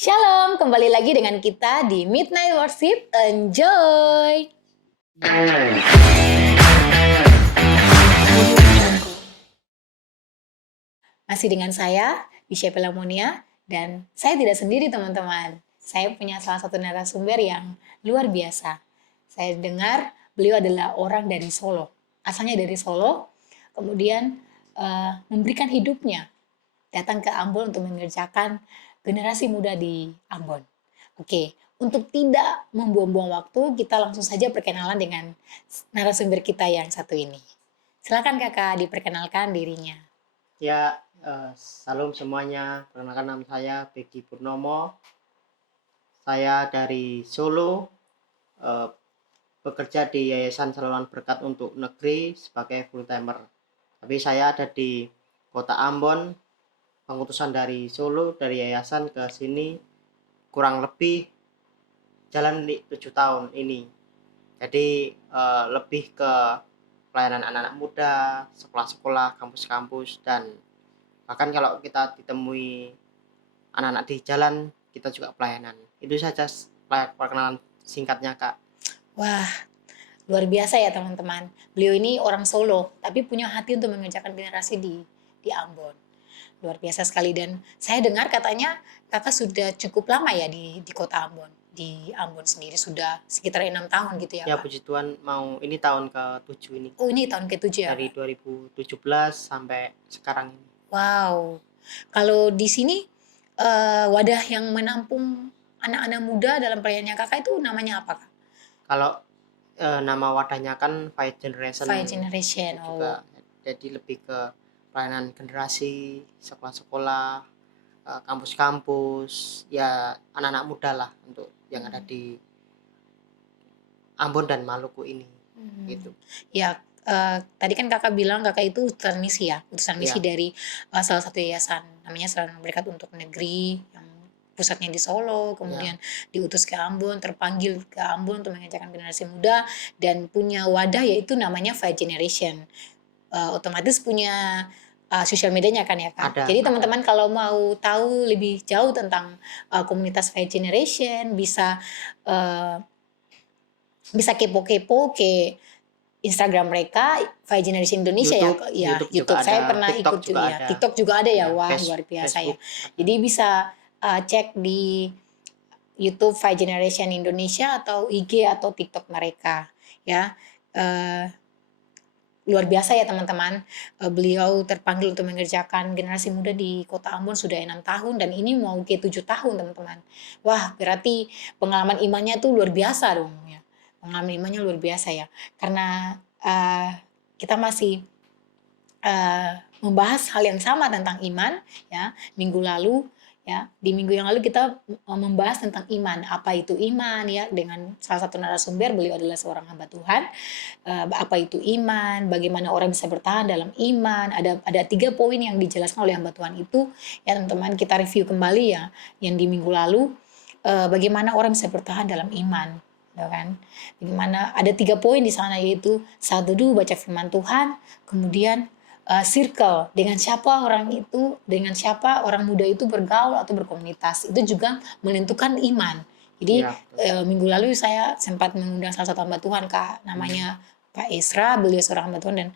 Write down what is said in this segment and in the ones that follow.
Shalom, kembali lagi dengan kita di Midnight Worship. Enjoy! Masih dengan saya, Bisha Pelamonia, dan saya tidak sendiri teman-teman. Saya punya salah satu narasumber yang luar biasa. Saya dengar beliau adalah orang dari Solo. Asalnya dari Solo, kemudian memberikan hidupnya datang ke Ambon untuk mengerjakan generasi muda di Ambon. Oke, untuk tidak membuang-buang waktu, kita langsung saja perkenalan dengan narasumber kita yang satu ini. Silakan kakak diperkenalkan dirinya. Ya, salam semuanya. Perkenalkan nama saya Begi Purnomo. Saya dari Solo, bekerja di Yayasan Saluran Berkat untuk Negeri sebagai full timer. Tapi saya ada di Kota Ambon, pengutusan dari Solo, dari yayasan ke sini kurang lebih jalan 7 tahun ini. Jadi lebih ke pelayanan anak-anak muda, sekolah-sekolah, kampus-kampus, dan bahkan kalau kita ditemui anak-anak di jalan, kita juga pelayanan. Itu saja perkenalan singkatnya, Kak. Wah, luar biasa ya teman-teman. Beliau ini orang Solo, tapi punya hati untuk mengerjakan generasi di Ambon. Luar biasa sekali, dan saya dengar katanya kakak sudah cukup lama ya di kota Ambon. Di Ambon sendiri sudah sekitar 6 tahun gitu ya, Ya, Kak? puji Tuhan, mau ini tahun ke-7 ini. Oh, ini tahun ke-7 ya, Dari Kak? 2017 sampai sekarang ini. Wow. Kalau di sini wadah yang menampung anak-anak muda dalam pelayanannya kakak itu namanya apa, Kak? Kalau nama wadahnya kan Five Generation. Five Generation. Juga Oh. jadi lebih ke pelayanan generasi, sekolah-sekolah, kampus-kampus, ya anak-anak muda lah untuk yang ada di Ambon dan Maluku ini. Gitu. Ya, tadi kan kakak bilang kakak itu utusan misi ya, utusan misi Ya, dari salah satu yayasan namanya Saluran Berkat untuk Negeri yang pusatnya di Solo, kemudian ya, diutus ke Ambon, terpanggil ke Ambon untuk mengerjakan generasi muda dan punya wadah yaitu namanya Five Generation. Otomatis punya sosial medianya kan ya Kak. Jadi ada. teman-teman kalau mau tahu lebih jauh tentang komunitas Five Generation uh, bisa kepo-kepo ke Instagram mereka Five Generation Indonesia ya, YouTube, ya YouTube juga YouTube saya ada, pernah TikTok ikut juga juga ya, ada, TikTok juga ada ya, ya, wah luar biasa ya. Facebook ada. Jadi bisa cek di YouTube Five Generation Indonesia atau IG atau TikTok mereka ya. Uh, Luar biasa ya teman-teman. Beliau terpanggil untuk mengerjakan generasi muda di Kota Ambon sudah 6 tahun dan ini mau ke 7 tahun teman-teman. Wah berarti pengalaman imannya tuh luar biasa dong ya. Pengalaman imannya luar biasa ya. Karena kita masih membahas hal yang sama tentang iman ya minggu lalu ya di minggu yang lalu kita membahas tentang iman, apa itu iman ya, dengan salah satu narasumber, beliau adalah seorang hamba Tuhan. Apa itu iman, bagaimana orang bisa bertahan dalam iman, ada 3 poin yang dijelaskan oleh hamba Tuhan itu ya teman-teman, kita review kembali ya yang di minggu lalu. Bagaimana orang bisa bertahan dalam iman ya kan, bagaimana ada 3 poin di sana, yaitu satu dulu baca firman Tuhan, kemudian circle, dengan siapa orang itu, dengan siapa orang muda itu bergaul atau berkomunitas, itu juga menentukan iman. Jadi Ya, minggu lalu saya sempat mengundang salah satu hamba Tuhan Kak, namanya Pak Isra, beliau seorang hamba Tuhan, dan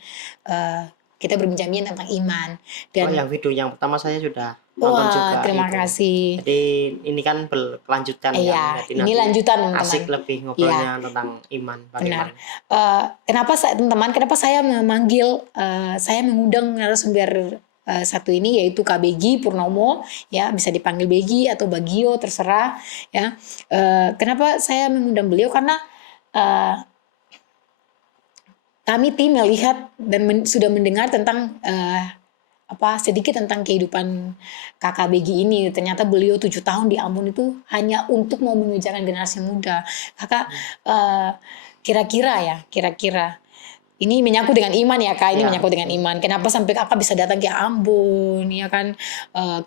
kita berbincang-bincang tentang iman. Dan yang video yang pertama saya sudah nonton wah, juga terima itu. kasih. Jadi ini kan berkelanjutan Iya, jadi ini nanti lanjutan teman-teman. asik lebih Iya, ngobrolnya tentang iman benar. bagaimana. Kenapa saya memanggil, saya mengundang narasumber satu ini, yaitu Kak Begi Purnomo, ya bisa dipanggil Begi atau Bagio terserah, ya. Kenapa saya mengundang beliau, karena kami tim melihat dan sudah mendengar tentang sedikit tentang kehidupan kakak Begi ini. Ternyata beliau 7 tahun di Ambon itu hanya untuk mau mengejarkan generasi muda. Kakak kira-kira ini menyangkut dengan iman ya Kak, ini Ya, menyangkut dengan iman. Kenapa sampai Kakak bisa datang ke Ambon, ya kan?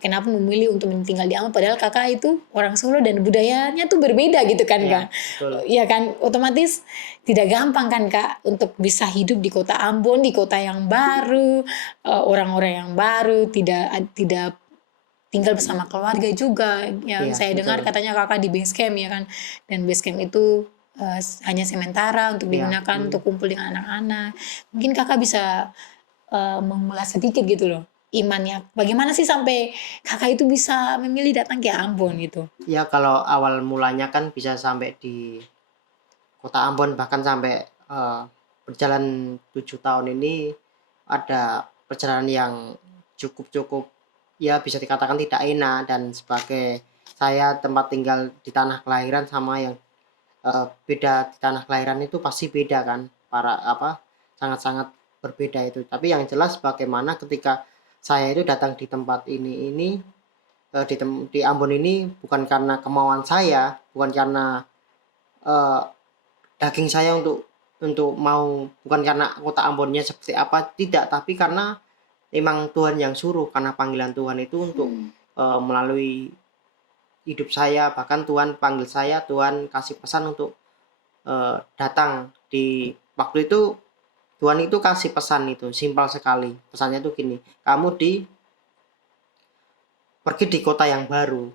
Kenapa memilih untuk tinggal di Ambon, padahal Kakak itu orang Solo dan budayanya tuh berbeda gitu kan ya, Kak? betul. Iya kan, otomatis tidak gampang kan Kak untuk bisa hidup di kota Ambon, di kota yang baru, orang-orang yang baru, tidak tinggal bersama keluarga juga. Yang Iya, saya dengar betul. katanya kakak di base camp ya kan, dan base camp itu hanya sementara untuk Iya, digunakan untuk kumpul dengan anak-anak. Mungkin kakak bisa mengulas sedikit gitu loh imannya. Bagaimana sih sampai kakak itu bisa memilih datang ke Ambon gitu? ya kalau awal mulanya kan bisa sampai di Kota Ambon, bahkan sampai berjalan 7 tahun ini ada perjalanan yang cukup ya bisa dikatakan tidak enak, dan sebagai saya tempat tinggal di tanah kelahiran sama yang beda di tanah kelahiran itu pasti beda kan, para apa, sangat-sangat berbeda itu. Tapi yang jelas bagaimana ketika saya itu datang di tempat ini di Ambon ini bukan karena kemauan saya, bukan karena eh, daging saya untuk mau, bukan karena kota Ambonnya seperti apa, tidak, tapi karena memang Tuhan yang suruh, karena panggilan Tuhan itu untuk melalui hidup saya. Bahkan Tuhan panggil saya, Tuhan kasih pesan untuk datang di waktu itu. Tuhan itu kasih pesan itu simpel sekali. Pesannya itu gini, kamu pergi di kota yang baru.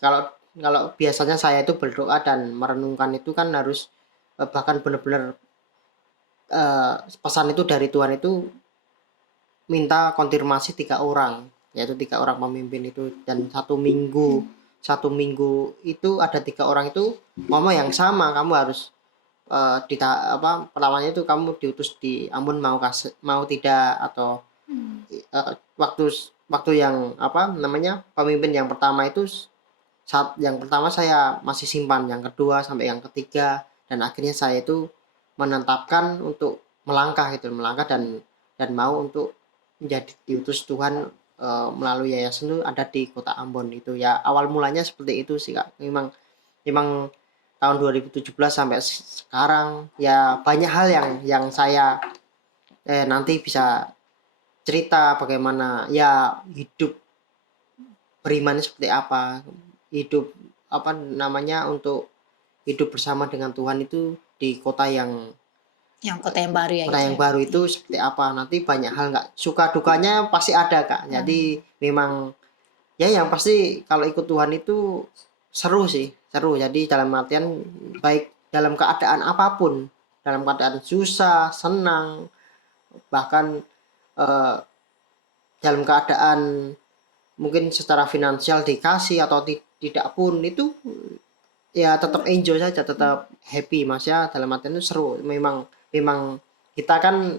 Kalau kalau biasanya saya itu berdoa dan merenungkan itu kan harus bahkan benar-benar pesan itu dari Tuhan itu minta konfirmasi 3 orang, yaitu 3 orang pemimpin itu, dan satu minggu itu ada 3 orang itu ngomong yang sama, kamu harus pertamanya itu kamu diutus di Ambon, mau tidak, atau waktu waktu yang apa namanya pemimpin yang pertama itu, saat yang pertama saya masih simpan, yang kedua sampai yang ketiga, dan akhirnya saya itu menetapkan untuk melangkah dan mau untuk menjadi diutus Tuhan melalui yayasan itu ada di kota Ambon itu. Ya awal mulanya seperti itu sih Kak. Memang tahun 2017 sampai sekarang ya banyak hal yang saya nanti bisa cerita bagaimana ya hidup beriman seperti apa, hidup apa namanya untuk hidup bersama dengan Tuhan itu di Yang kota yang baru ya kota itu yang ya. baru itu seperti apa. Nanti banyak hal, nggak suka dukanya pasti ada Kak. Jadi memang ya yang pasti kalau ikut Tuhan itu seru sih, seru. Jadi dalam artian baik dalam keadaan apapun, dalam keadaan susah, senang, bahkan eh, dalam keadaan mungkin secara finansial dikasih atau tidak pun itu ya tetap enjoy saja, tetap happy Mas ya. Dalam artian itu seru. Memang memang kita kan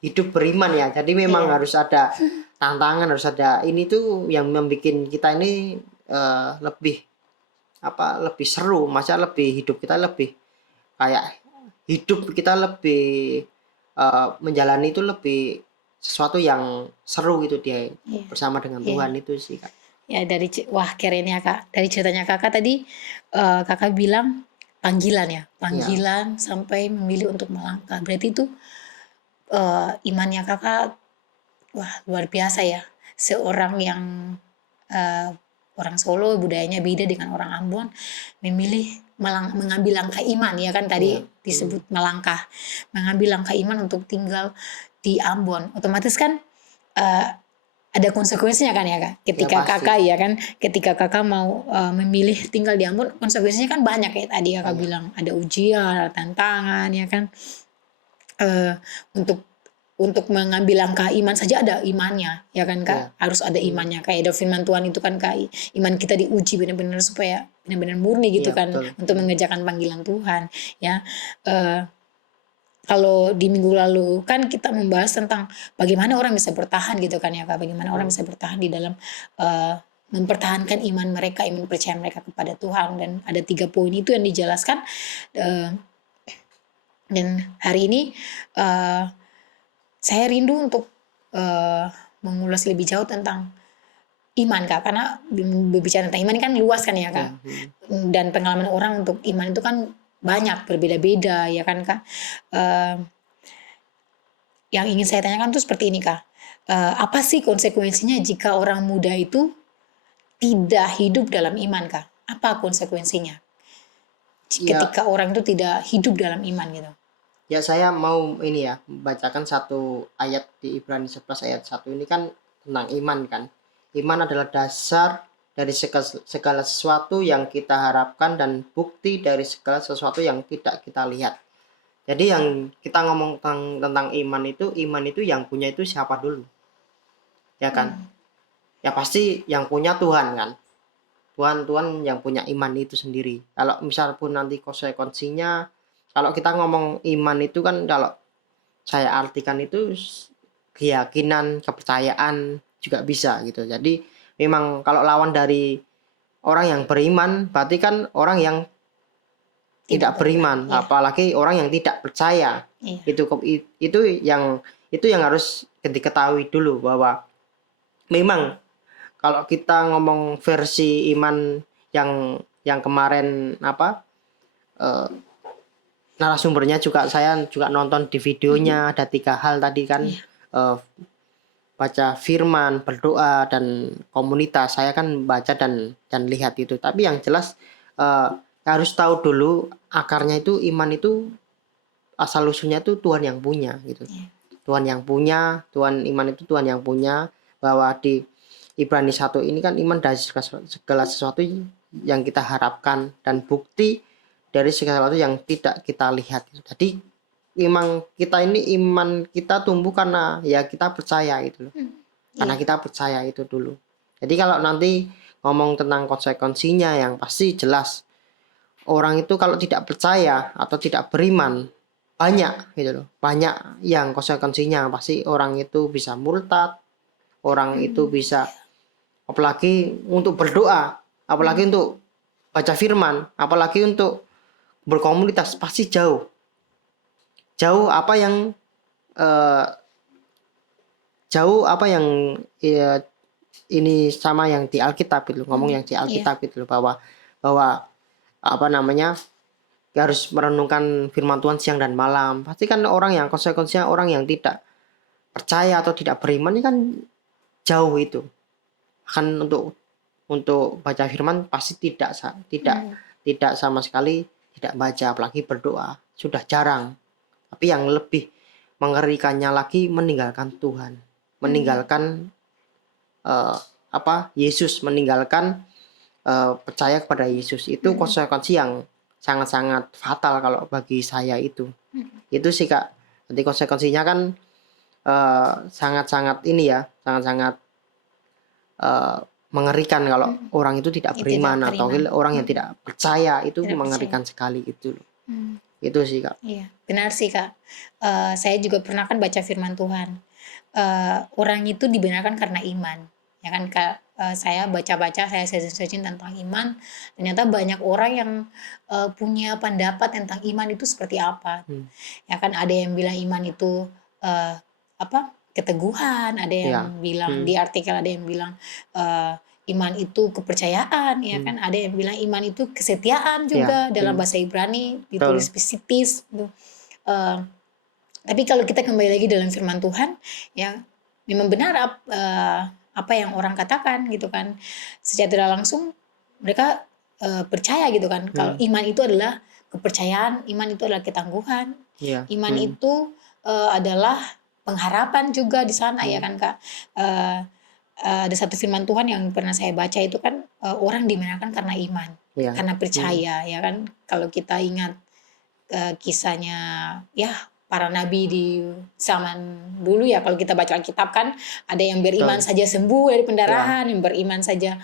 hidup beriman ya. Jadi memang Iya. harus ada tantangan, harus ada ini tuh yang membuat kita ini lebih lebih seru, masa lebih hidup kita lebih kayak hidup kita lebih menjalani itu lebih sesuatu yang seru gitu dia Iya. bersama dengan Iya. Tuhan itu sih Kak. Ya wah keren ya Kak. Dari ceritanya Kakak tadi, Kakak bilang panggilan ya, Ya, panggilan sampai memilih untuk melangkah. Berarti itu imannya Kakak wah luar biasa ya. Seorang yang eh, orang Solo budayanya beda dengan orang Ambon, memilih mengambil langkah iman ya kan tadi iya, disebut melangkah, mengambil langkah iman untuk tinggal di Ambon. Otomatis kan eh, ada konsekuensinya kan ya Kak. ya Ketika pasti. Kakak ya kan, ketika Kakak mau memilih tinggal di Ambon, konsekuensinya kan banyak ya tadi Kakak Banyak. bilang, ada ujian, ada tantangan ya kan. Eh, untuk mengambil langkah iman saja ada imannya ya kan Iya. Kak, harus ada imannya, kayak ada firman Tuhan itu kan Kak, iman kita diuji benar-benar supaya benar-benar murni gitu Iya, kan betul. untuk mengerjakan panggilan Tuhan ya. Eh, kalau di minggu lalu kan kita membahas tentang bagaimana orang bisa bertahan gitu kan ya Kak, bagaimana orang bisa bertahan di dalam eh, mempertahankan iman mereka, iman percaya mereka kepada Tuhan, dan ada 3 poin itu yang dijelaskan. Eh, dan hari ini eh, saya rindu untuk mengulas lebih jauh tentang iman Kak, karena berbicara tentang iman kan luas kan ya Kak, Iya, dan pengalaman orang untuk iman itu kan banyak berbeda-beda ya kan Kak. Eh, yang ingin saya tanyakan tuh seperti ini Kak, apa sih konsekuensinya jika orang muda itu tidak hidup dalam iman Kak? Apa konsekuensinya iya. ketika orang itu tidak hidup dalam iman gitu? Ya saya mau ini ya, membacakan satu ayat di Ibrani 11 ayat 1 ini kan tentang iman kan. Iman adalah dasar dari segala sesuatu yang kita harapkan dan bukti dari segala sesuatu yang tidak kita lihat. Jadi yang kita ngomong tentang iman itu yang punya itu siapa dulu? Ya kan? Ya pasti yang punya Tuhan kan. Tuhan yang punya iman itu sendiri. Kalau misal pun nanti konsekuensinya, kalau kita ngomong iman itu kan, kalau saya artikan itu keyakinan, kepercayaan juga bisa gitu. Jadi memang kalau lawan dari orang yang beriman, berarti kan orang yang tidak beriman, ya. apalagi orang yang tidak percaya. Iya. Itu yang harus diketahui dulu, bahwa memang kalau kita ngomong versi iman yang kemarin eh, narasumbernya juga, saya juga nonton di videonya, ada 3 hal tadi kan, baca firman, berdoa, dan komunitas. Saya kan baca dan lihat itu. Tapi yang jelas harus tahu dulu akarnya itu, iman itu asal usulnya itu Tuhan yang punya gitu. Tuhan yang punya, iman itu Tuhan yang punya, bahwa di Ibrani 1 ini kan iman dari segala sesuatu yang kita harapkan dan bukti dari segala sesuatu yang tidak kita lihat. Jadi memang kita ini, iman kita tumbuh karena ya kita percaya itu loh. Karena kita percaya itu dulu. Jadi kalau nanti ngomong tentang konsekuensinya, yang pasti jelas orang itu kalau tidak percaya atau tidak beriman, banyak gitu loh. Banyak yang konsekuensinya, pasti orang itu bisa murtad, orang itu bisa, apalagi untuk berdoa, apalagi untuk baca firman, apalagi untuk berkomunitas, pasti jauh apa yang ya, ini sama yang di Alkitab itu, ngomong yang di Alkitab itu, bahwa harus merenungkan firman Tuhan siang dan malam. Pasti kan orang yang konsekuensinya, orang yang tidak percaya atau tidak beriman ini kan jauh itu. Kan untuk baca firman pasti tidak sama sekali tidak baca, apalagi berdoa sudah jarang. Tapi yang lebih mengerikannya lagi, meninggalkan Tuhan, meninggalkan Yesus, meninggalkan percaya kepada Yesus. Itu konsekuensi yang sangat-sangat fatal kalau bagi saya itu. Itu sih Kak. Nanti konsekuensinya kan sangat-sangat ini ya, sangat-sangat mengerikan kalau orang itu tidak beriman, atau orang yang tidak percaya, itu mengerikan sekali gitu loh. Itu sih Kak. Iya, benar sih Kak. Saya juga pernah kan baca firman Tuhan. Orang itu dibenarkan karena iman. Ya kan Kak, saya baca-baca, saya searching tentang iman. Ternyata banyak orang yang punya pendapat tentang iman itu seperti apa. Ya kan, ada yang bilang iman itu keteguhan, ada yang bilang di artikel, ada yang bilang iman itu kepercayaan, ya kan, ada yang bilang iman itu kesetiaan juga, dalam bahasa Ibrani ditulis pisitis gitu. Tapi kalau kita kembali lagi dalam firman Tuhan, ya memang benar apa yang orang katakan gitu kan, secara tidak langsung mereka percaya gitu kan, kalau iman itu adalah kepercayaan, iman itu adalah ketangguhan, iman itu adalah pengharapan juga di sana, ya kan Kak. Ada satu firman Tuhan yang pernah saya baca itu kan, orang dibenarkan karena iman, karena percaya, ya kan. Kalau kita ingat kisahnya ya para nabi di zaman dulu ya, kalau kita baca Alkitab kan ada yang beriman saja sembuh dari pendarahan, yang beriman saja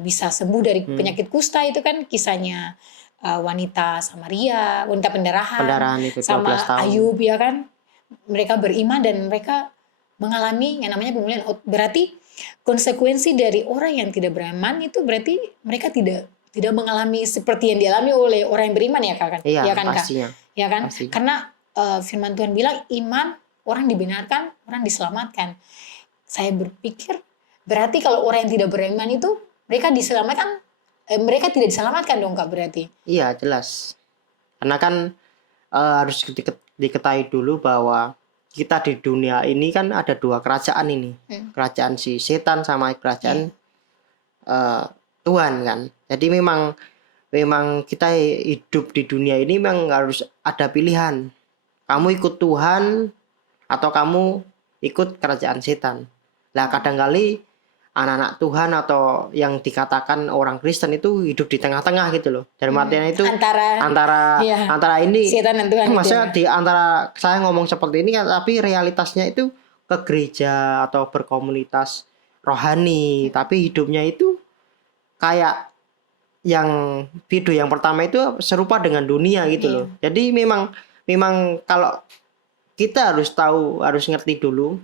bisa sembuh dari penyakit kusta, itu kan kisahnya wanita Samaria, wanita pendarahan itu sama Ayub, ya kan. Mereka beriman dan mereka mengalami yang namanya pemulihan. Berarti konsekuensi dari orang yang tidak beriman itu berarti mereka tidak mengalami seperti yang dialami oleh orang yang beriman, ya Kak. Iya, ya kan pastinya. Kak? Ya kan? Pastinya. Karena firman Tuhan bilang iman, orang dibenarkan, orang diselamatkan. Saya berpikir berarti kalau orang yang tidak beriman itu mereka diselamatkan, mereka tidak diselamatkan dong Kak, berarti. Iya, jelas. Karena kan harus diketahui dulu bahwa kita di dunia ini kan ada 2 kerajaan ini. Kerajaan si setan sama kerajaan Tuhan kan. Jadi memang kita hidup di dunia ini memang harus ada pilihan. Kamu ikut Tuhan atau kamu ikut kerajaan setan. Lah kadang kali anak-anak Tuhan atau yang dikatakan orang Kristen itu hidup di tengah-tengah gitu loh. Dalam artian itu antara ya, ini setan dan Tuhan gitu maksudnya ya. di antara saya ngomong seperti ini kan, tapi realitasnya itu ke gereja atau berkomunitas rohani, tapi hidupnya itu kayak yang video yang pertama itu serupa dengan dunia gitu loh. Jadi memang kalau kita harus tahu, harus ngerti dulu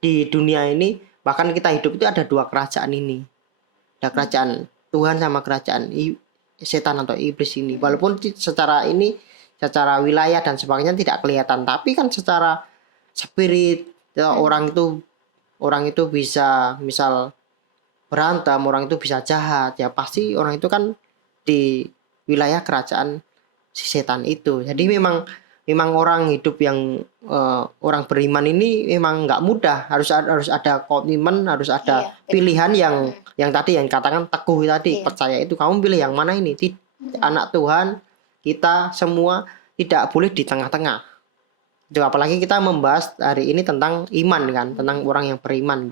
di dunia ini, bahkan kita hidup itu ada dua kerajaan ini. Ada kerajaan Tuhan sama kerajaan setan atau iblis ini. Walaupun secara wilayah dan sebagainya tidak kelihatan, tapi kan secara spirit ya, orang itu bisa misal berantem, orang itu bisa jahat, ya pasti orang itu kan di wilayah kerajaan si setan itu. Jadi memang orang hidup yang orang beriman ini memang nggak mudah, harus ada komitmen, harus ada pilihan yang tadi yang katakan teguh tadi, percaya itu. Kamu pilih yang mana ini? Anak Tuhan kita semua tidak boleh di tengah-tengah. Itu apalagi kita membahas hari ini tentang iman kan, tentang orang yang beriman.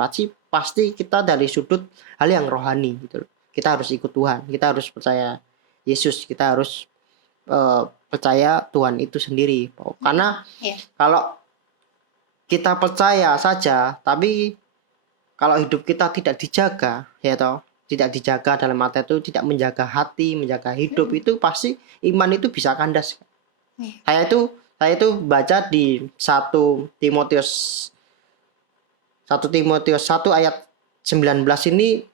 Pasti kita dari sudut hal yang rohani gitu. Kita harus ikut Tuhan, kita harus percaya Yesus, kita harus percaya Tuhan itu sendiri. Karena kalau kita percaya saja, tapi kalau hidup kita tidak dijaga, ya toh, tidak dijaga dalam arti itu tidak menjaga hati, menjaga hidup, itu pasti iman itu bisa kandas. Saya itu baca di 1 Timotius 1 ayat 19 ini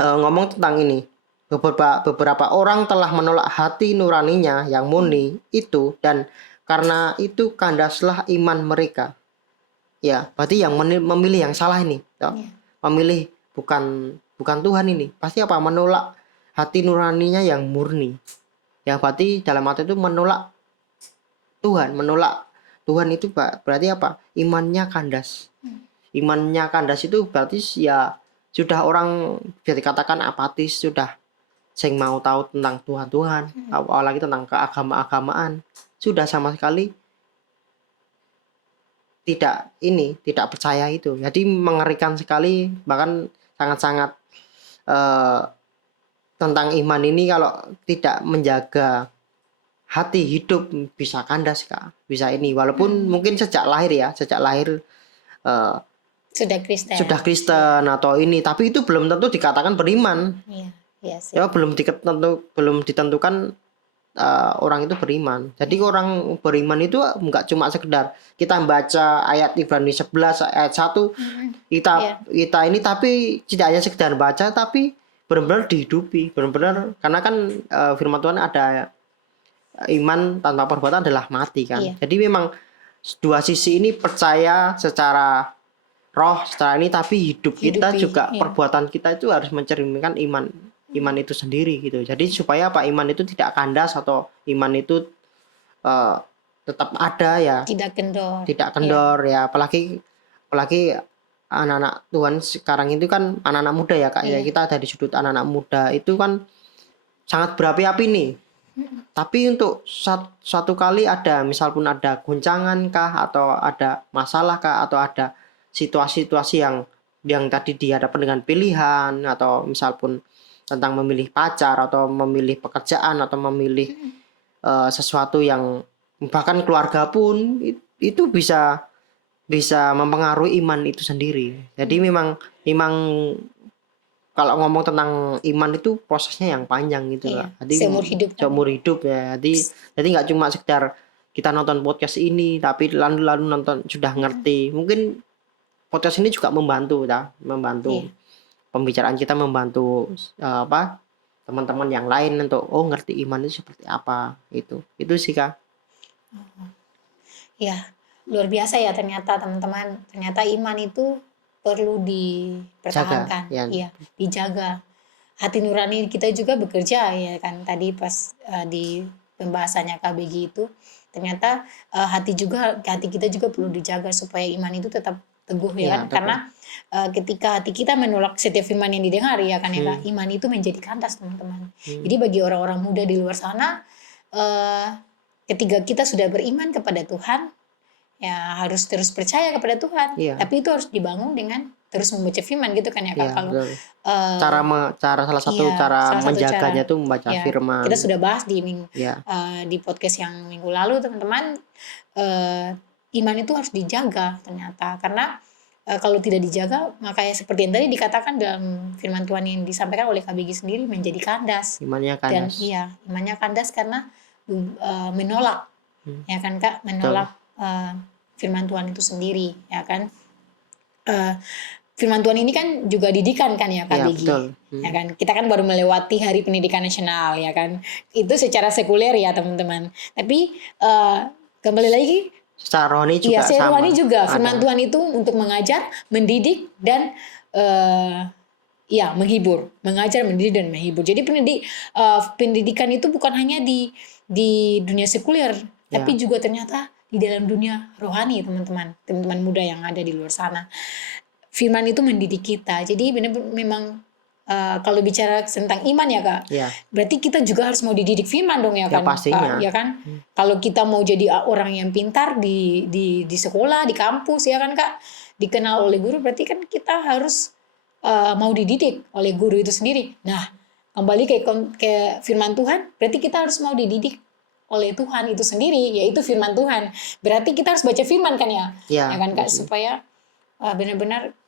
ngomong tentang ini. Beberapa orang telah menolak hati nuraninya yang murni itu, dan karena itu kandaslah iman mereka. Ya, berarti yang memilih yang salah ini, memilih bukan Tuhan ini. Pasti apa? Menolak hati nuraninya yang murni. Ya, berarti dalam arti itu menolak Tuhan, itu berarti apa? Imannya kandas. Imannya kandas itu berarti ya sudah orang bisa dikatakan apatis, sudah sing mau tahu tentang Tuhan, apalagi tentang keagamaan, sudah sama sekali tidak percaya itu. Jadi mengerikan sekali, bahkan sangat-sangat tentang iman ini kalau tidak menjaga hati hidup bisa kandas Kak, bisa ini. Walaupun mungkin sejak lahir sudah Kristen atau ini, tapi itu belum tentu dikatakan beriman. Ya belum ditentukan orang itu beriman. Jadi orang beriman itu enggak cuma sekedar kita baca ayat Ibrani 11 ayat 1 kita ini, tapi tidak hanya sekedar baca, tapi benar-benar dihidupi, benar-benar, karena kan firman Tuhan ada iman tanpa perbuatan adalah mati kan. Jadi memang dua sisi ini, percaya secara roh, secara ini, tapi hidup kita juga perbuatan kita itu harus mencerminkan iman itu sendiri gitu. Jadi supaya apa? Iman itu tidak kandas atau iman itu tetap ada ya. Tidak kendor ya. Apalagi anak-anak Tuhan sekarang itu kan anak-anak muda ya Kak. Ya kita dari sudut anak-anak muda itu kan sangat berapi-api nih. Tapi untuk suatu kali ada, misal pun ada goncangan kah, atau ada masalah kah, atau ada situasi-situasi yang tadi dihadapkan dengan pilihan, atau misal pun tentang memilih pacar atau memilih pekerjaan atau memilih sesuatu yang bahkan keluarga pun itu bisa mempengaruhi iman itu sendiri. Jadi memang kalau ngomong tentang iman itu prosesnya yang panjang gitu lah. Jadi seumur hidup ya. Jadi nggak cuma sekedar kita nonton podcast ini tapi lalu nonton sudah ngerti. Mungkin podcast ini juga membantu pembicaraan kita, membantu teman-teman yang lain untuk ngerti iman itu seperti apa. Itu sih Kak. Ya, luar biasa ya ternyata teman-teman. Ternyata iman itu perlu dipertahankan, dijaga. Hati nurani kita juga bekerja ya kan. Tadi pas di pembahasannya KBG itu ternyata hati kita juga perlu dijaga supaya iman itu tetap teguh ya kan. Karena ketika hati kita menolak setiap firman yang didengar ya kan ya Kak, iman itu menjadi kandas teman-teman. Jadi bagi orang-orang muda di luar sana, ketika kita sudah beriman kepada Tuhan, ya harus terus percaya kepada Tuhan. Tapi itu harus dibangun dengan terus membaca firman gitu kan ya Kak. Iya, Kalau betul. eh, Salah satu iya, cara salah satu cara. menjaganya tuh membaca Ya, firman. kita sudah bahas Ya, di podcast yang minggu lalu teman-teman. Iman itu harus dijaga ternyata, karena kalau tidak dijaga, makanya seperti yang tadi dikatakan dalam firman Tuhan yang disampaikan oleh KBG sendiri, menjadi kandas. imannya Dan kandas. iya, imannya kandas karena menolak, ya kan Kak, menolak firman Tuhan itu sendiri, ya kan. Firman Tuhan ini kan juga didikan kan ya Iya, KBG, betul. ya kan. Kita kan baru melewati Hari Pendidikan Nasional, ya kan. Itu secara sekuler ya teman-teman. Tapi kembali lagi, Secara rohani iya, juga secara sama. rohani juga firman Ada. Tuhan itu untuk mengajar, mendidik dan ya menghibur, mengajar, mendidik dan menghibur. Jadi pendidikan itu bukan hanya di dunia sekuler, Ya. tapi juga ternyata di dalam dunia rohani teman-teman, teman-teman muda yang ada di luar sana. Firman itu mendidik kita. Jadi benar memang kalau bicara tentang iman ya Kak, Ya, berarti kita juga harus mau dididik firman dong ya ya kan, pastinya. Kak, ya kan. Kalau kita mau jadi orang yang pintar di sekolah, di kampus ya kan Kak, dikenal oleh guru, berarti kan kita harus mau dididik oleh guru itu sendiri. Nah, kembali ke firman Tuhan, berarti kita harus mau dididik oleh Tuhan itu sendiri, yaitu firman Tuhan. Berarti kita harus baca firman kan ya, Ya, ya kan Kak, betul. supaya benar-benar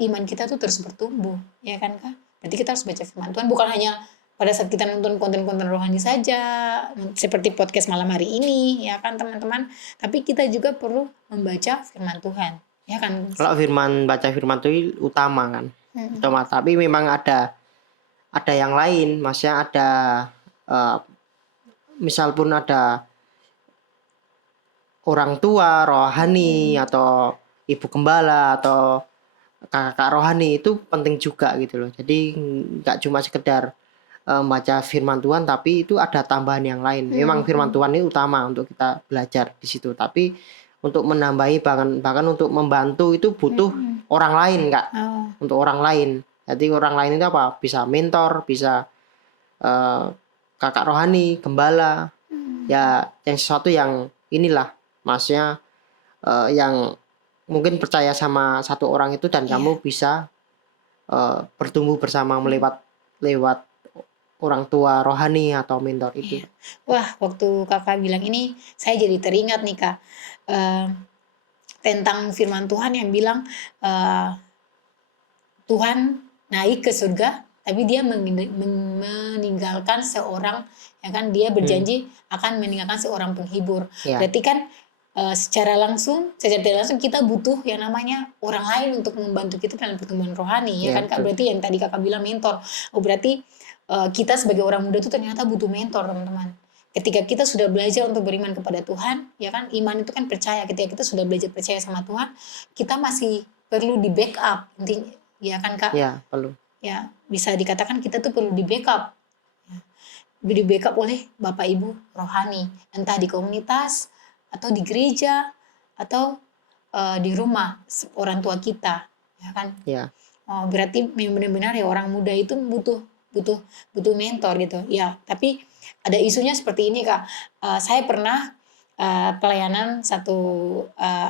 iman kita tuh terus bertumbuh, ya kan Kak. Berarti kita harus baca firman Tuhan, bukan hanya pada saat kita nonton konten-konten rohani saja, seperti podcast malam hari ini, ya kan teman-teman. Tapi kita juga perlu membaca firman Tuhan, ya kan. Kalau baca firman itu utama kan. Utama, tapi memang ada yang lain, maksudnya ada misal pun ada orang tua rohani atau ibu gembala atau kakak rohani, itu penting juga gitu loh. Jadi nggak cuma sekedar baca firman Tuhan, tapi itu ada tambahan yang lain. Memang firman Tuhan ini utama untuk kita belajar di situ, tapi untuk menambahi bahkan untuk membantu itu butuh orang lain Kak. Untuk orang lain. Jadi orang lain itu apa? Bisa mentor, bisa kakak rohani, gembala, ya yang sesuatu yang inilah, maksudnya yang mungkin percaya sama satu orang itu dan kamu bisa bertumbuh bersama lewat orang tua rohani atau mentor itu. Wah, waktu kakak bilang ini, saya jadi teringat nih Kak, tentang firman Tuhan yang bilang Tuhan naik ke surga, tapi dia meninggalkan seorang, ya kan, dia berjanji akan meninggalkan seorang penghibur. Ya. Berarti kan secara tidak langsung kita butuh yang namanya orang lain untuk membantu kita dalam pertumbuhan rohani, ya kan Kak. Berarti yang tadi kakak bilang mentor. Oh, berarti kita sebagai orang muda itu ternyata butuh mentor teman-teman. Ketika kita sudah belajar untuk beriman kepada Tuhan, ya kan, iman itu kan percaya. Ketika kita sudah belajar percaya sama Tuhan, kita masih perlu di backup, intinya, ya kan Kak? Ya, perlu. Ya, bisa dikatakan kita tuh perlu di backup. Ya. Di backup oleh Bapak Ibu rohani, entah di komunitas atau di gereja atau di rumah orang tua kita, ya kan? Ya. Oh, berarti benar-benar ya orang muda itu butuh mentor gitu. Ya, tapi ada isunya seperti ini Kak. Saya pernah pelayanan satu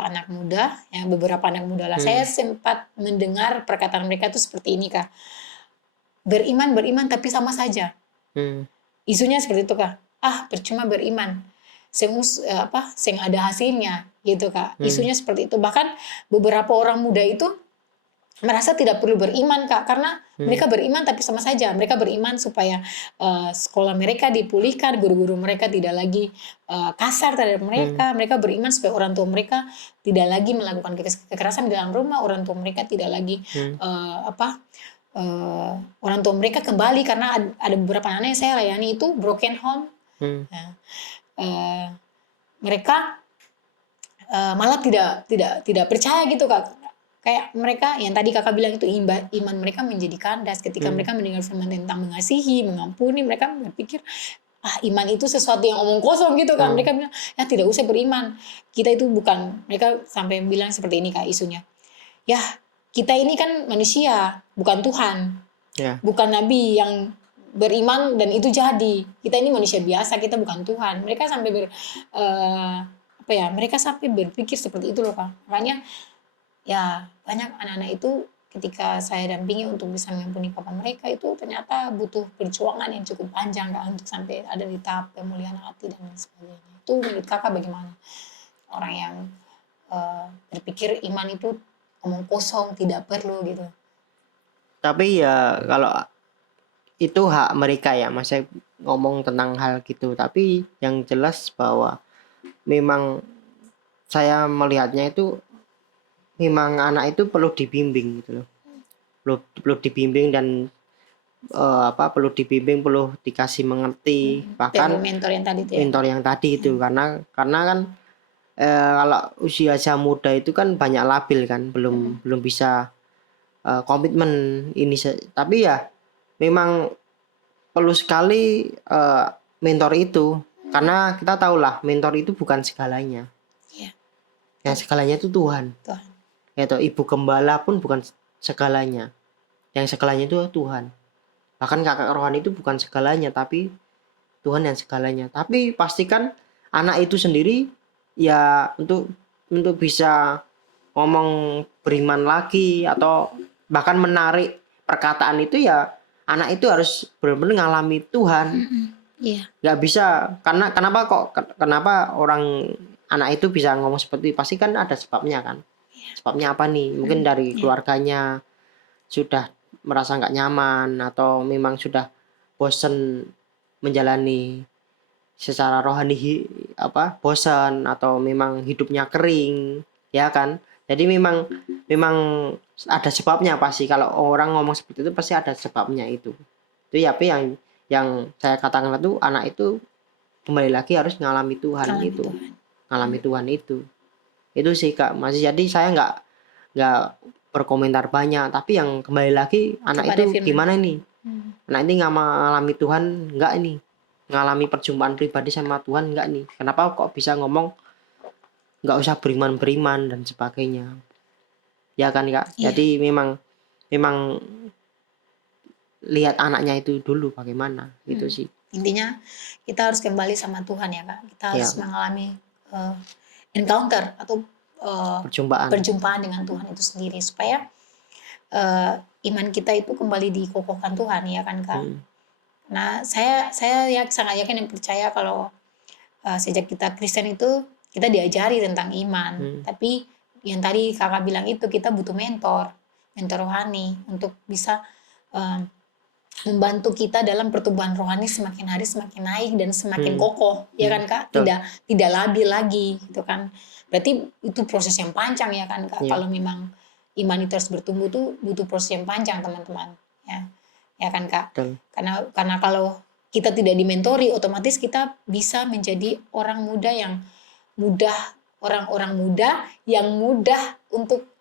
anak muda, ya beberapa anak muda lah. Saya sempat mendengar perkataan mereka tuh seperti ini Kak. Beriman tapi sama saja. Isunya seperti itu Kak. Percuma beriman. Sing ada hasilnya gitu Kak. Isunya seperti itu. Bahkan beberapa orang muda itu merasa tidak perlu beriman Kak, karena mereka beriman tapi sama saja. Mereka beriman supaya sekolah mereka dipulihkan, guru-guru mereka tidak lagi kasar terhadap mereka. Mereka beriman supaya orang tua mereka tidak lagi melakukan kekerasan di dalam rumah, orang tua mereka tidak lagi orang tua mereka kembali, karena ada beberapa anak yang saya layani itu broken home. Mereka malah tidak percaya gitu Kak. Kayak mereka yang tadi kakak bilang itu iman mereka menjadi kandas ketika mereka mendengar firman tentang mengasihi, mengampuni. Mereka berpikir iman itu sesuatu yang omong kosong gitu kan. Mereka bilang ya tidak usah beriman, kita itu bukan, mereka sampai bilang seperti ini Kak isunya. Ya kita ini kan manusia, bukan Tuhan, bukan nabi yang beriman dan itu jadi. Kita ini manusia biasa, kita bukan Tuhan. Mereka sampai mereka sampai berpikir seperti itu loh Kak. Makanya ya banyak anak-anak itu ketika saya dampingi untuk bisa mengampuni papa mereka itu ternyata butuh perjuangan yang cukup panjang Kak untuk sampai ada di tahap pemulihan hati dan lain sebagainya. Itu menurut Kakak bagaimana? Orang yang berpikir iman itu omong kosong, tidak perlu gitu. Tapi ya kalau itu hak mereka ya, Mas, ngomong tentang hal gitu. Tapi yang jelas bahwa memang saya melihatnya itu memang anak itu perlu dibimbing gitu loh. Perlu dibimbing dan perlu dibimbing, perlu dikasih mengerti, Perlu bahkan mentor yang tadi tuh ya Kak. mentor yang tadi itu karena kan kalau usia muda itu kan banyak labil kan, belum bisa komitmen ini tapi ya memang perlu sekali mentor itu, karena kita tahulah mentor itu bukan segalanya. Iya, Yang segalanya itu Tuhan. Tuhan. Yaitu ibu gembala pun bukan segalanya. Yang segalanya itu Tuhan. Bahkan kakak rohani itu bukan segalanya, tapi Tuhan yang segalanya. Tapi pastikan anak itu sendiri ya untuk bisa ngomong beriman lagi atau bahkan menarik perkataan itu, ya anak itu harus benar-benar ngalami Tuhan. Iya. Nggak bisa, karena kenapa orang anak itu bisa ngomong seperti itu, pasti kan ada sebabnya kan. Sebabnya apa nih? Mungkin dari keluarganya sudah merasa nggak nyaman, atau memang sudah bosan menjalani secara rohani, bosan, atau memang hidupnya kering, ya kan. Jadi memang ada sebabnya pasti. Kalau orang ngomong seperti itu pasti ada sebabnya itu ya. Apa yang saya katakan itu, anak itu kembali lagi harus ngalami Tuhan. Ngalami Tuhan itu sih Kak. Masih, jadi saya nggak berkomentar banyak, tapi yang kembali lagi anak Kepada itu firman. gimana nih? Anak ini ngalami Tuhan nggak ini? Ngalami perjumpaan pribadi sama Tuhan nggak nih? Kenapa kok bisa ngomong nggak usah beriman dan sebagainya, ya kan Kak? Iya. Jadi memang lihat anaknya itu dulu bagaimana, gitu sih. Intinya kita harus kembali sama Tuhan ya Kak. Kita harus mengalami encounter atau perjumpaan dengan Tuhan itu sendiri, supaya iman kita itu kembali dikokohkan Tuhan, ya kan Kak. Nah, saya sangat yakin dan percaya kalau sejak kita Kristen itu kita diajari tentang iman. Tapi yang tadi Kakak bilang itu, kita butuh mentor rohani untuk bisa membantu kita dalam pertumbuhan rohani semakin hari semakin naik dan semakin kokoh, ya kan Kak? Tidak labil lagi gitu kan. Berarti itu proses yang panjang ya kan Kak. Kalau memang iman itu harus bertumbuh tuh butuh proses yang panjang teman-teman, ya kan Kak. Karena kalau kita tidak dimentori, otomatis kita bisa menjadi orang muda yang mudah, orang-orang muda yang mudah untuk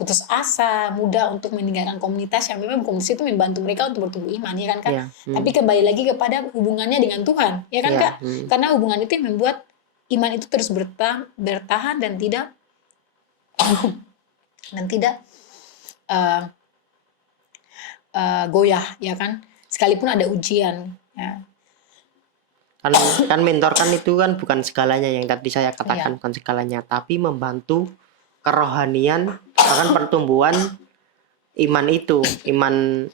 putus asa, mudah untuk meninggalkan komunitas yang memang komunitas itu membantu mereka untuk bertumbuh iman, ya kan Kak. Tapi kembali lagi kepada hubungannya dengan Tuhan, ya kan Kak. Karena hubungan itu yang membuat iman itu terus bertahan dan tidak goyah, ya kan. Sekalipun ada ujian, ya. Kan mentor kan itu kan bukan segalanya, yang tadi saya katakan bukan segalanya, tapi membantu kerohanian, bahkan pertumbuhan iman itu,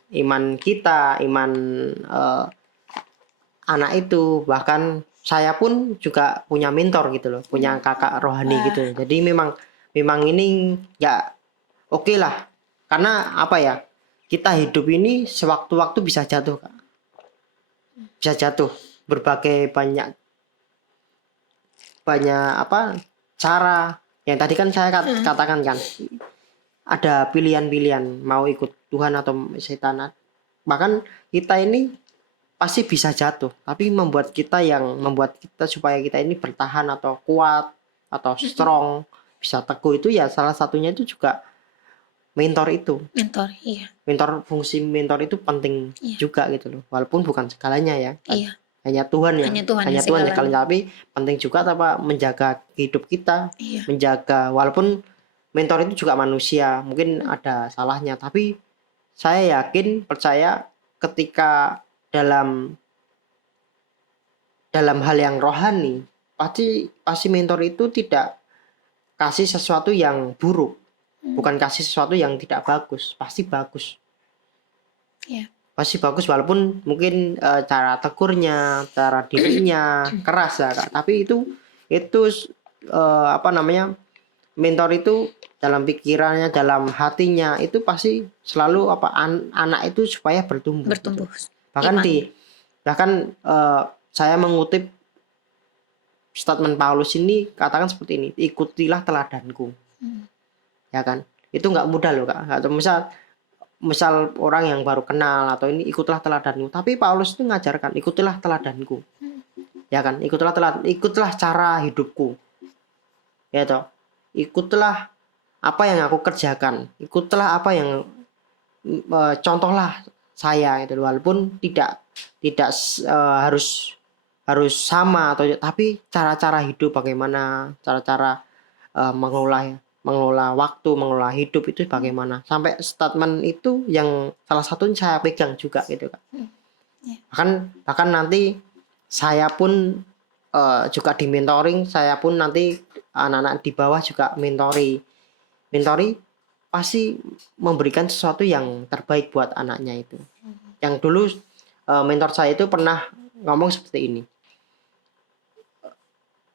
iman kita, iman anak itu. Bahkan saya pun juga punya mentor gitu loh, punya kakak rohani gitu. Jadi memang ini ya oke lah, karena apa ya, kita hidup ini sewaktu-waktu bisa jatuh Kak. Bisa jatuh berbagai banyak cara. Yang tadi kan saya katakan kan, ada pilihan-pilihan, mau ikut Tuhan atau setan. Bahkan kita ini pasti bisa jatuh, tapi membuat kita supaya kita ini bertahan atau kuat atau strong, bisa teguh, itu ya salah satunya itu juga mentor itu. Fungsi mentor itu penting juga gitu loh, walaupun bukan segalanya ya. Hanya Tuhan segalanya, tapi penting juga menjaga hidup kita, menjaga, walaupun mentor itu juga manusia, mungkin ada salahnya, tapi saya percaya ketika dalam hal yang rohani, pasti mentor itu tidak kasih sesuatu yang buruk. bukan kasih sesuatu yang tidak bagus. Pasti bagus. Ya. Pasti bagus walaupun mungkin cara tegurnya, cara didiknya keras ya Kak. Tapi itu apa namanya, mentor itu dalam pikirannya, dalam hatinya itu pasti selalu apa anak itu supaya bertumbuh. Bertumbuh. Gitu. Bahkan saya mengutip statement Paulus ini katakan seperti ini, ikutilah teladanku. Ya kan? Itu nggak mudah loh Kak. Atau misal orang yang baru kenal atau ini ikutlah teladanku. Tapi Paulus itu ngajarkan ikutilah teladanku. Ya kan? Ikutlah cara hidupku. Ya toh. Ikutlah apa yang aku kerjakan. Ikutlah apa yang contohlah saya itu, walaupun tidak harus sama atau tapi cara-cara hidup bagaimana, cara-cara mengelola waktu, mengelola hidup itu bagaimana. Sampai statement itu yang salah satunya saya pegang juga gitu Kak. Bahkan nanti saya pun juga di mentoring, saya pun nanti anak-anak di bawah juga mentori pasti memberikan sesuatu yang terbaik buat anaknya itu. Yang dulu mentor saya itu pernah ngomong seperti ini.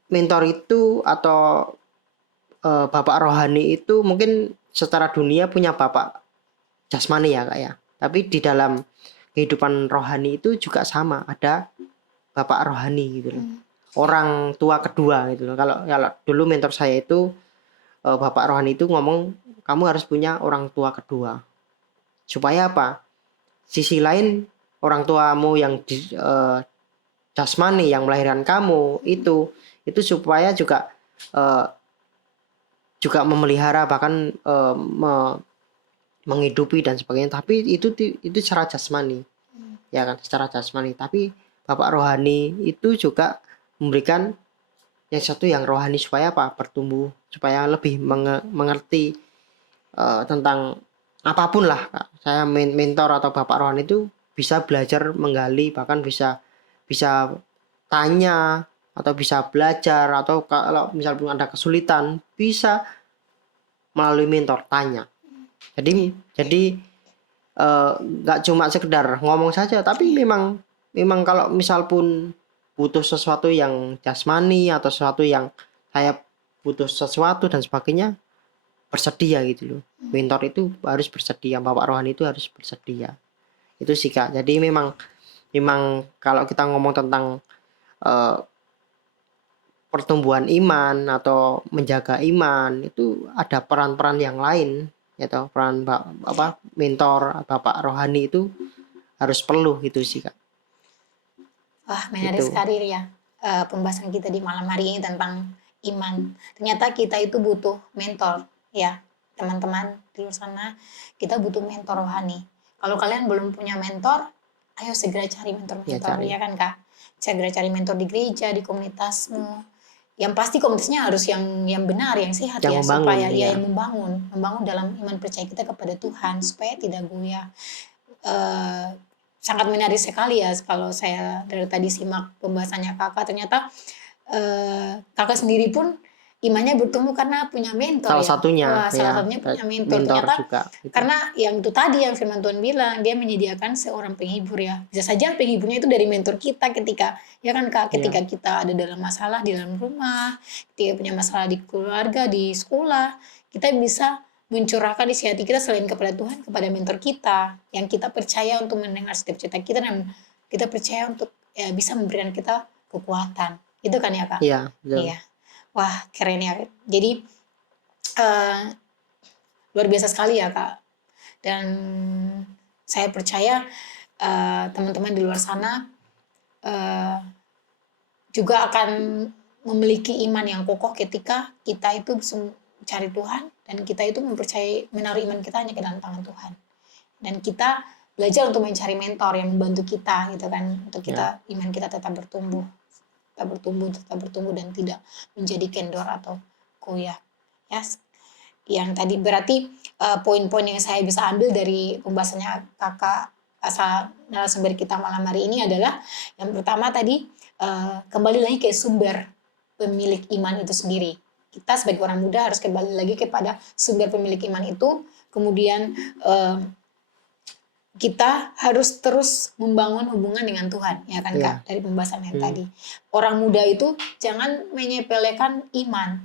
Mentor itu atau bapak rohani itu mungkin secara dunia punya bapak jasmani ya Kak ya. Tapi di dalam kehidupan rohani itu juga sama, ada bapak rohani gitu loh. Orang tua kedua gitu loh. Kalau dulu mentor saya itu bapak rohani itu ngomong, kamu harus punya orang tua kedua. Supaya apa? Sisi lain orang tuamu yang jasmani yang melahirkan kamu itu supaya juga memelihara, bahkan menghidupi dan sebagainya. Tapi itu secara jasmani. Ya kan, secara jasmani. Tapi bapak rohani itu juga memberikan yang satu yang rohani supaya apa? Bertumbuh, supaya lebih mengerti tentang apapun lah Kak. Saya mentor atau bapak rohani itu bisa belajar menggali, bahkan bisa tanya atau bisa belajar, atau kalau misalnya ada kesulitan bisa melalui mentor tanya. Jadi nggak cuma sekedar ngomong saja, tapi memang kalau misal pun butuh sesuatu yang jasmani atau sesuatu yang saya butuh sesuatu dan sebagainya, bersedia gitu loh. Mentor itu harus bersedia, bapak rohani itu harus bersedia. Itu sih Kak. Jadi memang kalau kita ngomong tentang pertumbuhan iman atau menjaga iman, itu ada peran-peran yang lain, yaitu peran mentor, bapak rohani itu harus perlu gitu sih Kak. Wah, menarik Gitu. sekali ya pembahasan kita di malam hari ini tentang iman. Ternyata kita itu butuh mentor ya, teman-teman di luar sana, kita butuh mentor rohani. Kalau kalian belum punya mentor, ayo segera cari mentor-mentor ya kan Kak. Segera cari mentor di gereja, di komunitasmu. Yang pasti komunitasnya harus yang benar, yang sehat Yang ya, membangun, supaya ya. yang membangun dalam iman percaya kita kepada Tuhan supaya tidak goyah. Sangat menarik sekali ya kalau saya dari tadi simak pembahasannya Kakak, ternyata Kakak sendiri pun imannya bertumbuh karena punya mentor. Salah satunya. Salah satunya punya mentor ternyata juga, gitu. Karena yang itu tadi yang firman Tuhan bilang, dia menyediakan seorang penghibur ya. Bisa saja penghiburnya itu dari mentor kita ketika ya kan Kak, ketika kita ada dalam masalah di dalam rumah, ketika punya masalah di keluarga, di sekolah, kita bisa mencurahkan isi hati kita selain kepada Tuhan, kepada mentor kita yang kita percaya untuk mendengar setiap cerita kita, dan kita percaya untuk bisa memberikan kita kekuatan. Itu kan ya Kak? Iya, betul. Iya. Wah, keren ya. Jadi luar biasa sekali ya Kak. Dan saya percaya teman-teman di luar sana juga akan memiliki iman yang kokoh ketika kita itu mencari Tuhan dan kita itu menaruh iman kita hanya ke dalam tangan Tuhan. Dan kita belajar untuk mencari mentor yang membantu kita gitu kan, untuk kita iman kita tetap bertumbuh dan tidak menjadi kendor atau goyah. Ya, yang tadi berarti poin-poin yang saya bisa ambil dari pembahasannya Kakak asal narasumber kita malam hari ini adalah yang pertama tadi kembali lagi ke sumber pemilik iman itu sendiri kita sebagai orang muda harus kembali lagi kepada sumber pemilik iman itu. Kemudian kita harus terus membangun hubungan dengan Tuhan, ya kan Kak? Dari pembahasan yang tadi. Orang muda itu jangan menyepelekan iman.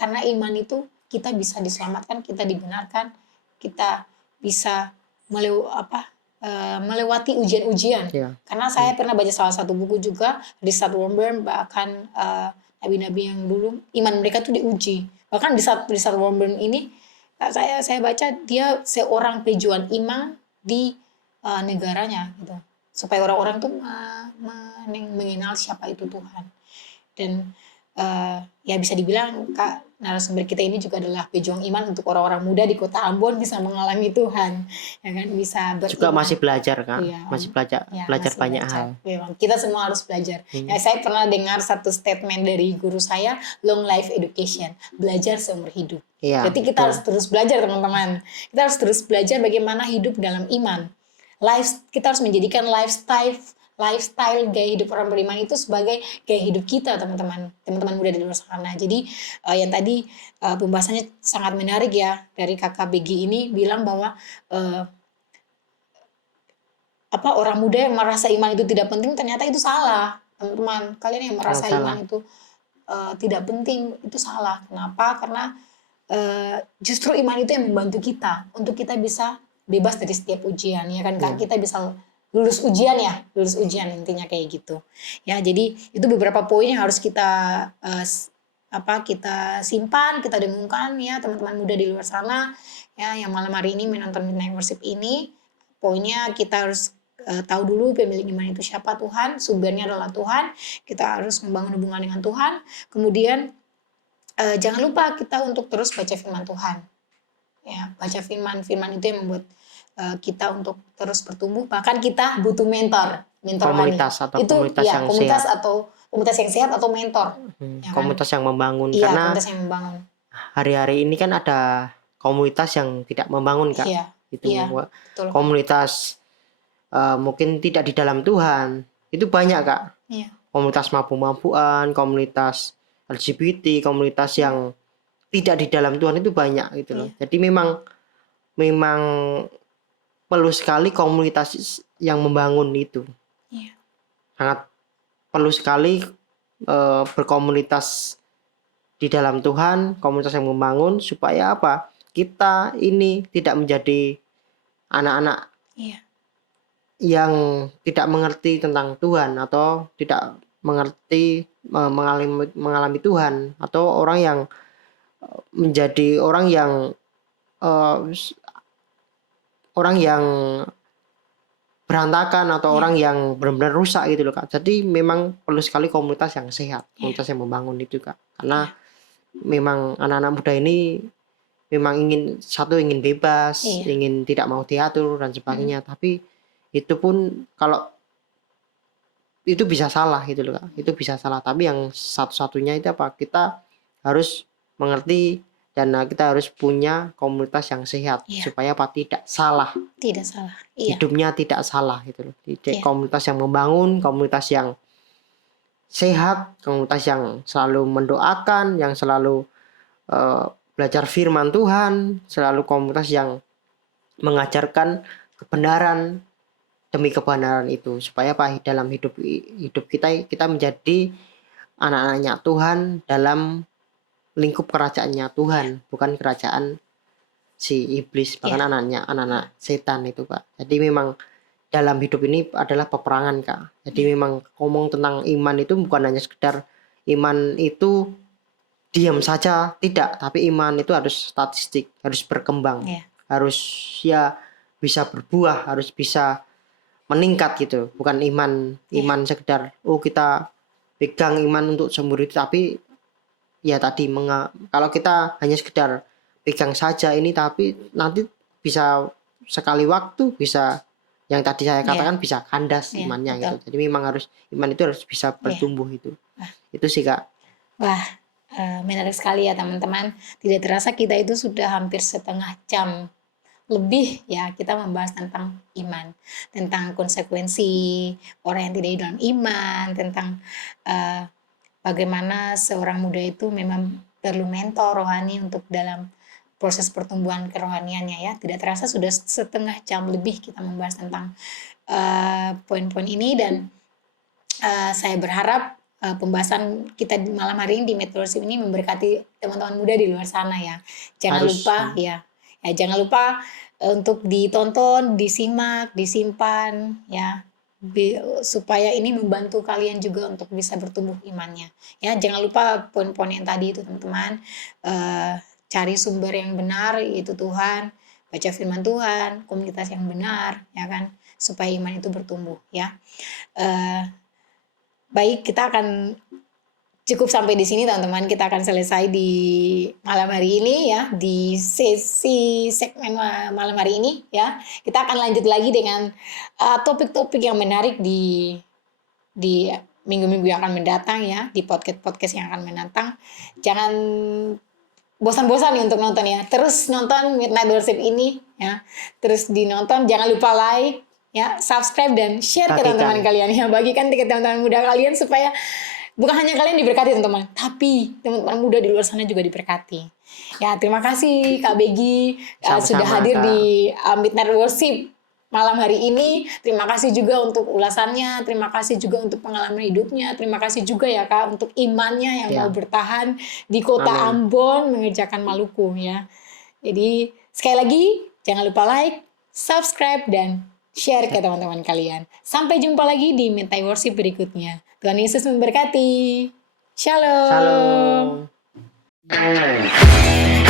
Karena iman itu kita bisa diselamatkan, kita dibenarkan, kita bisa melewati ujian-ujian. Karena saya pernah baca salah satu buku juga, Richard Wurmbrand, bahkan nabi-nabi yang dulu iman mereka tuh diuji. Bahkan Richard Wurmbrand ini saya baca dia seorang pejuang iman di negaranya gitu, supaya orang-orang tuh mengenal siapa itu Tuhan. Dan ya bisa dibilang Kak, narasumber kita ini juga adalah pejuang iman untuk orang-orang muda di Kota Ambon bisa mengalami Tuhan, ya kan, bisa juga masih belajar Kak, masih belajar banyak hal. Kita semua harus belajar. Ya, saya pernah dengar satu statement dari guru saya, long life education, belajar seumur hidup. Jadi kita harus terus belajar teman-teman. Kita harus terus belajar bagaimana hidup dalam iman. Kita harus menjadikan lifestyle gaya hidup orang beriman itu sebagai gaya hidup kita, teman-teman muda di luar sana. Jadi yang tadi pembahasannya sangat menarik ya, dari Kakak Begi ini bilang bahwa orang muda yang merasa iman itu tidak penting, ternyata itu salah, teman-teman. Kalian yang merasa iman itu tidak penting, itu salah. Kenapa? Karena justru iman itu yang membantu kita untuk kita bisa bebas dari setiap ujian, ya kan Kak? Kita bisa lulus ujian intinya kayak gitu. Ya, jadi itu beberapa poin yang harus kita kita simpan, kita dengungkan ya teman-teman muda di luar sana ya yang malam hari ini menonton Midnight Worship ini. Poinnya kita harus tahu dulu pemilik iman itu siapa, Tuhan, sumbernya adalah Tuhan. Kita harus membangun hubungan dengan Tuhan. Kemudian jangan lupa kita untuk terus baca firman Tuhan. Ya, baca firman itu yang membuat kita untuk terus bertumbuh. Bahkan kita butuh mentor komunitas atau itu, komunitas yang komunitas sehat. Atau komunitas yang sehat atau mentor. Ya komunitas yang membangun. Karena komunitas yang membangun. Hari-hari ini kan ada komunitas yang tidak membangun Kak. Betul. Komunitas mungkin tidak di dalam Tuhan. Itu banyak Kak. Komunitas mabuk-mabukan, komunitas LGBT, komunitas yang tidak di dalam Tuhan itu banyak gitu loh. Jadi memang perlu sekali komunitas yang membangun itu. Sangat perlu sekali berkomunitas di dalam Tuhan, komunitas yang membangun, supaya apa? Kita ini tidak menjadi anak-anak yang tidak mengerti tentang Tuhan, atau tidak mengerti mengalami Tuhan, atau orang yang menjadi orang yang berantakan, atau orang yang benar-benar rusak gitu loh Kak. Jadi memang perlu sekali komunitas yang sehat, komunitas yang membangun itu Kak. Karena memang anak-anak muda ini memang ingin bebas, ingin tidak mau diatur dan sebagainya. Tapi itu pun kalau itu bisa salah gitu loh Kak. Itu bisa salah. Tapi yang satu-satunya itu apa? Kita harus mengerti dan kita harus punya komunitas yang sehat supaya apa? Tidak salah. Hidupnya tidak salah gitu loh. Komunitas yang membangun, komunitas yang sehat, komunitas yang selalu mendoakan, yang selalu belajar firman Tuhan, selalu komunitas yang mengajarkan kebenaran demi kebenaran itu, supaya apa? Dalam hidup kita menjadi anak-anaknya Tuhan dalam lingkup kerajaannya Tuhan, bukan kerajaan si iblis, bahkan anak-anak setan itu Kak. Jadi memang dalam hidup ini adalah peperangan Kak. Jadi memang ngomong tentang iman itu bukan hanya sekedar iman itu diam saja, tidak, tapi iman itu harus statistik, harus berkembang, harus bisa berbuah, harus bisa meningkat gitu. Bukan iman sekedar kita pegang iman untuk seumur hidup, tapi kalau kita hanya sekedar pegang saja ini, tapi nanti bisa sekali waktu bisa yang tadi saya katakan bisa kandas imannya gitu. Jadi memang iman itu harus bisa bertumbuh itu. Itu sih Kak. Wah, menarik sekali ya teman-teman. Tidak terasa kita itu sudah hampir setengah jam lebih ya kita membahas tentang iman, tentang konsekuensi orang yang tidak dalam iman, tentang bagaimana seorang muda itu memang perlu mentor rohani untuk dalam proses pertumbuhan kerohaniannya ya. Tidak terasa sudah setengah jam lebih kita membahas tentang poin-poin ini, dan saya berharap pembahasan kita di malam hari ini di Mentorship ini memberkati teman-teman muda di luar sana ya. Jangan Harus. lupa ya jangan lupa untuk ditonton, disimak, disimpan ya, supaya ini membantu kalian juga untuk bisa bertumbuh imannya ya. Jangan lupa poin-poin yang tadi itu teman-teman, cari sumber yang benar yaitu Tuhan, baca firman Tuhan, komunitas yang benar ya kan, supaya iman itu bertumbuh ya. Baik, kita akan cukup sampai di sini teman-teman. Kita akan selesai di malam hari ini ya, di sesi segmen malam hari ini ya. Kita akan lanjut lagi dengan topik-topik yang menarik di minggu-minggu yang akan mendatang ya, di podcast-podcast yang akan mendatang. Jangan bosan-bosan nih untuk nonton ya. Terus nonton Midnight Worship ini ya. Terus dinonton, jangan lupa like ya, subscribe dan share ke teman-teman kalian ya. Bagikan ke teman-teman muda kalian supaya bukan hanya kalian diberkati teman-teman, tapi teman-teman muda di luar sana juga diberkati. Ya, terima kasih Kak Begi sudah hadir di Midnight Worship malam hari ini. Terima kasih juga untuk ulasannya, terima kasih juga untuk pengalaman hidupnya, terima kasih juga ya Kak untuk imannya yang mau bertahan di kota Ambon mengerjakan Maluku ya. Jadi sekali lagi jangan lupa like, subscribe dan share ke teman-teman kalian. Sampai jumpa lagi di Midnight Worship berikutnya. Tuhan Yesus memberkati. Shalom. Shalom.